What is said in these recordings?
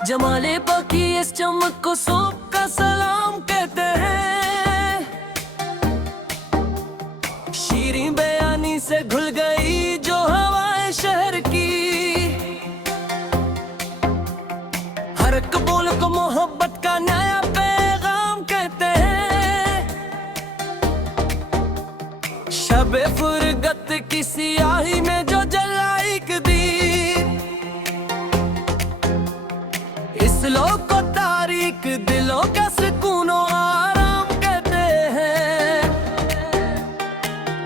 जमाले बाकी इस चमक को सौंप का सलाम कहते हैं। शीरीं बयानी से घुल गई जो हवाएं शहर की, हर एक बोल को मोहब्बत का नया पैगाम कहते हैं। शबे फुरगत की सियाही में जो जला एक दीप, इस लोग को तारीख दिलों का सुकून और आराम कहते हैं।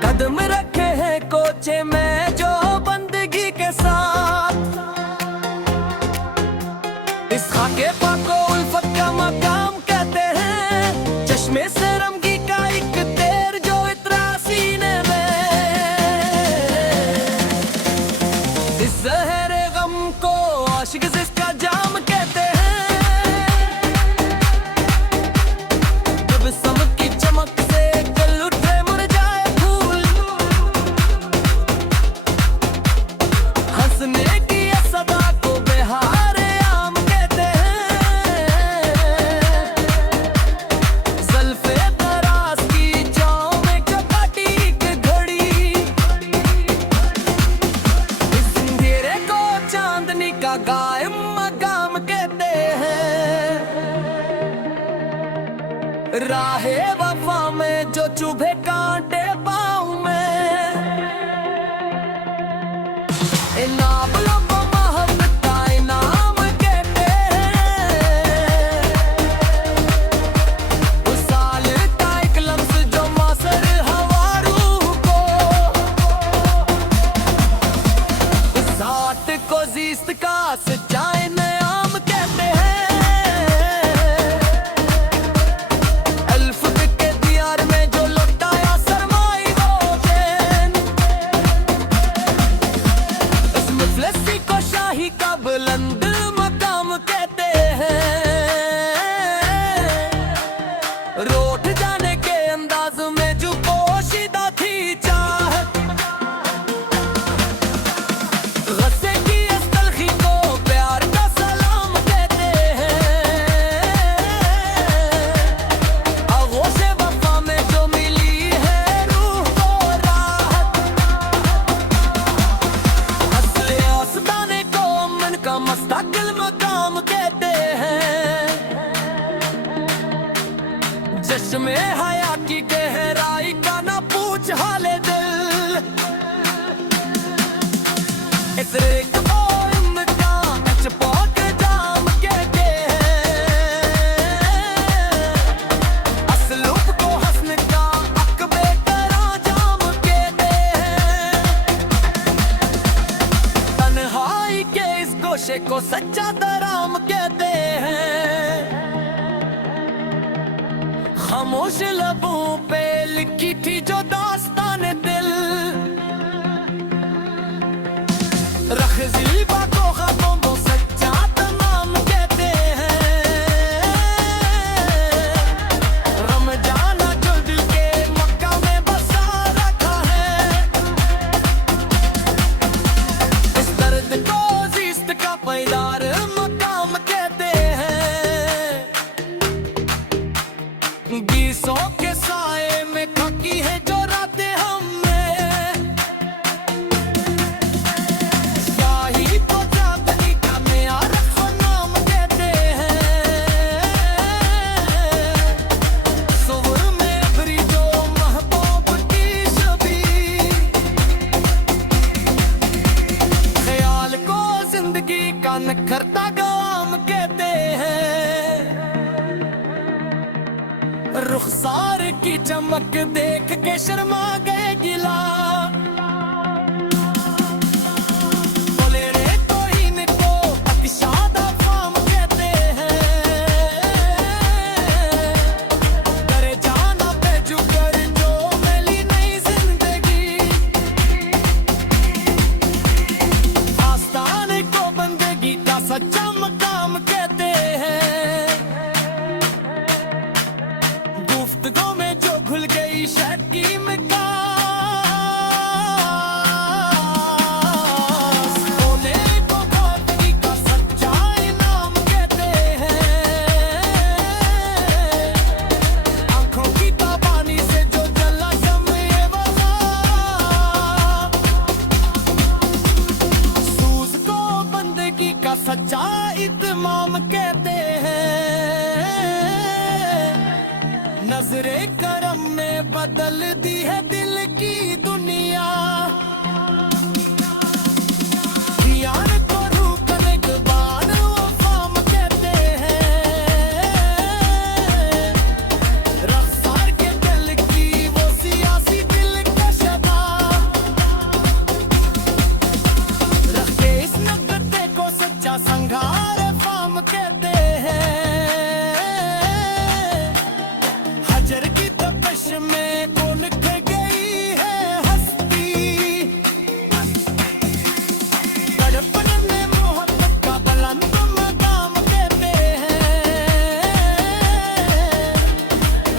कदम रखे हैं कोचे में जो बंदगी के साथ, इस खाके पाको उल्फत का मकाम कहते हैं। चश्मे से रमगी का एक तेर जो इतना सीने में, इस जहरे गम को आशिक जिसका जाम कहते हैं। गायम मकाम कहते हैं। राहे वफा में जो चुभे कांटे पाँव में, इनाम लोगों मोहब्बत का इनाम कहते हैं। उस साल का एक लफ्ज़ जो मौसर हवा रूह को, उस साथ को जीस्त का सच्चाई नयाम कहते हैं। अल्फत के दियार में जो लौटाया सरमाई वो चैन, उस मुफलिसी को शाही का बुलंद मकाम कहते हैं। रोट जाने के अंदाज में जो पोशीदा थी चाहत, मुस्तकिल मकाम कहते हैं। चश्मे हया की गहराई का ना पूछ हाले दिल, इस रेत और इनका चपोक जाम कहते हैं। असलूब को हसन का अकबे करा जाम कहते हैं। तन्हाई के इस गोशे को सच्चा दराम कहते हैं। खामोश लबों पे लिखी थी जो दास्तान दिल, रख ज़ीबा को ख़तों को सच्चा तमाम कहते हैं। रमजाना जो दिल के मक्का में बसा रखा है, इस दर्द को जीस्त का पैदार मकाम कहते हैं। बीसों के साए में खकी है जो रातें हमें, शाही तो जागनी का मेयार नाम कहते हैं। सुबह में भरी जो महबूब की छवि, ख्याल को जिंदगी का नखरता गाम कहते हैं। रुखसार की चमक देख के शर्मा गए गिला, बोले रे कोई न को अतिशादा फाम कहते हैं। करे जाना पे जुगर जो मिली नई जिंदगी, आस्ताने को बंदगी का सच्चा मकाम कहते हैं। गुफ्तगू में जो घुल गई शकीम का, बदलती है दिल की दुनिया। यार को रूप एक बार वो फाम कहते हैं, रफ्तार के दिल की वो सियासी दिल का शबा, रखते इस नगते को सच्चा संघार फाम कहते हैं। हजर की तपश में कौन खो गई है हस्ती, तड़पन में मोहब्बत का बुलंद मकाम कहते हैं।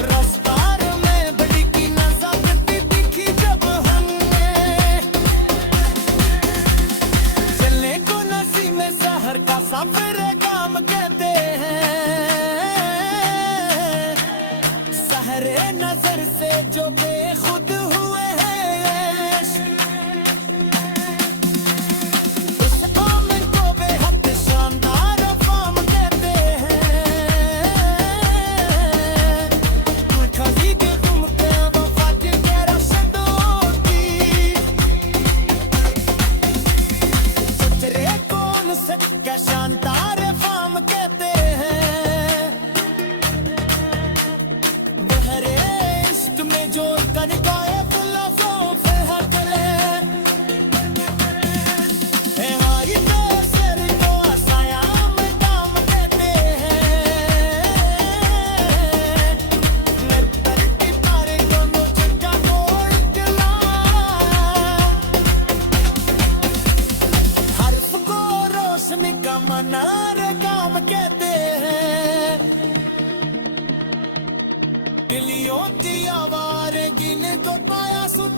रफ्तार में बड़ी की नजाकत दिखी जब हमने, चलने को नसी में शहर का सफर काम कहते हैं। सहरे नजर से जो बेखुद हुए हैं, उस आमन को बेहद शानदार फाम कहते हैं। खरीद घूमते वो फज के रशदों की, सचरे कौन सच का शानदार फाम कहते हैं। बहरे इश्क में जो कर गए फिलोसोफ हटले, है हाई बेसर को आसायाम काम कहते हैं। नतर की पारे दोनों चक्का को इकला, हर्फ को रोशनी का मनार काम कहते हैं। गिलियों की आवारगी ने तो पाया सुध